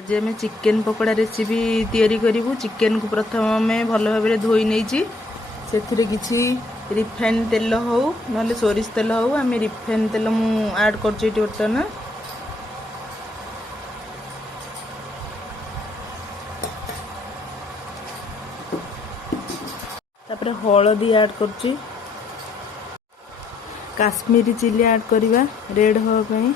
आज आम chicken pakora recipe तैयारी करूँ। चिकेन को प्रथम आम भल भाव धोई नहीं से किसी रिफाइन तेल हो ना सोरिष तेल हो आम रिफाइन तेल मु ऐड कर बर्तमान तापर हलदी ऐड कर काश्मीरी चिली ऐड करवा रेड हाँपाई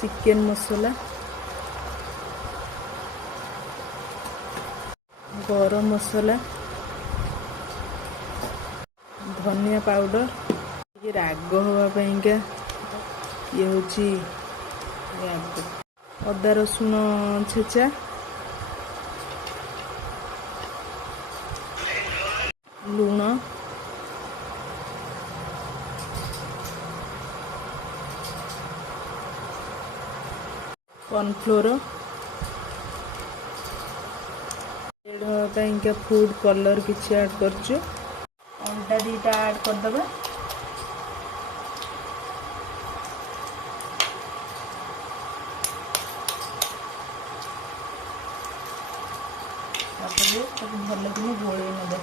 चिकेन मसाला गरम मसाला धनिया पाउडर ये राग हाँपाई ये हूँ अदा रसुण छेचा लुण कॉर्नफ्लोर रेड फूड कलर किसी ऐड कर अंडा दीटा ऐड करदे भल कि गोल ने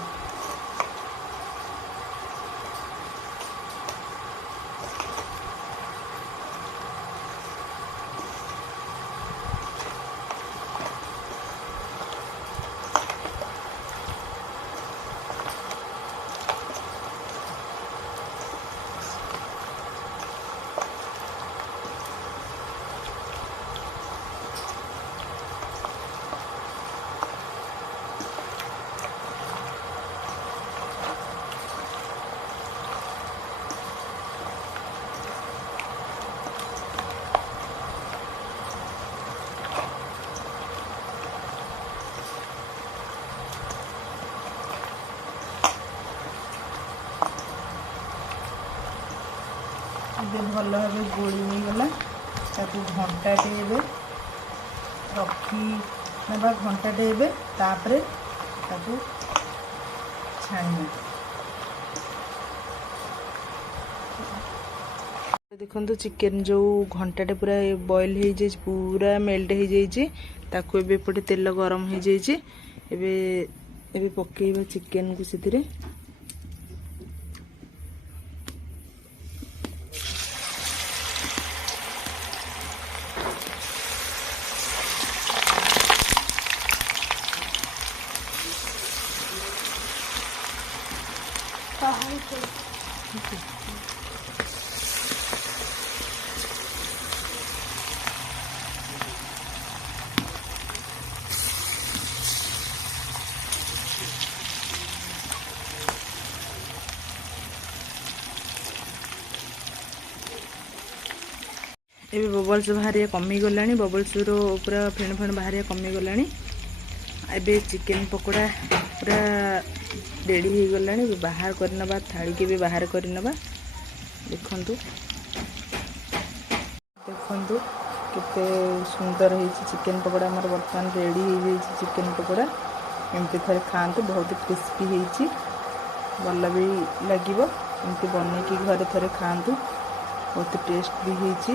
भल भाव गोली नहीं गला घंटाटे रखी ना घंटाटे तापर छाणिया देखो चिकेन जो घंटाटे पूरा बॉयल हो जाए पूरा मेल्ट हो जाए एपटे तेल गरम हो जाए पकेबा चिकेन को से ये बबल्स बाहर कमी गला बबल्स पूरा फेण फेण बाहर कमी गला एबे चिकेन पकोड़ा पूरा रेडी हो गला बाहर करनबा थाली के भी बाहर करनबा देखंतु देखंतु कितने सुंदर है चिकेन पकोड़ा हमारे बर्तमान रेडी हो जाए चिकेन पकोड़ा एमती थे खातु बहुत क्रिस्पी होती भल भी लगे एमती बनईकि घरे थे खातु बहुत टेस्ट भी होती।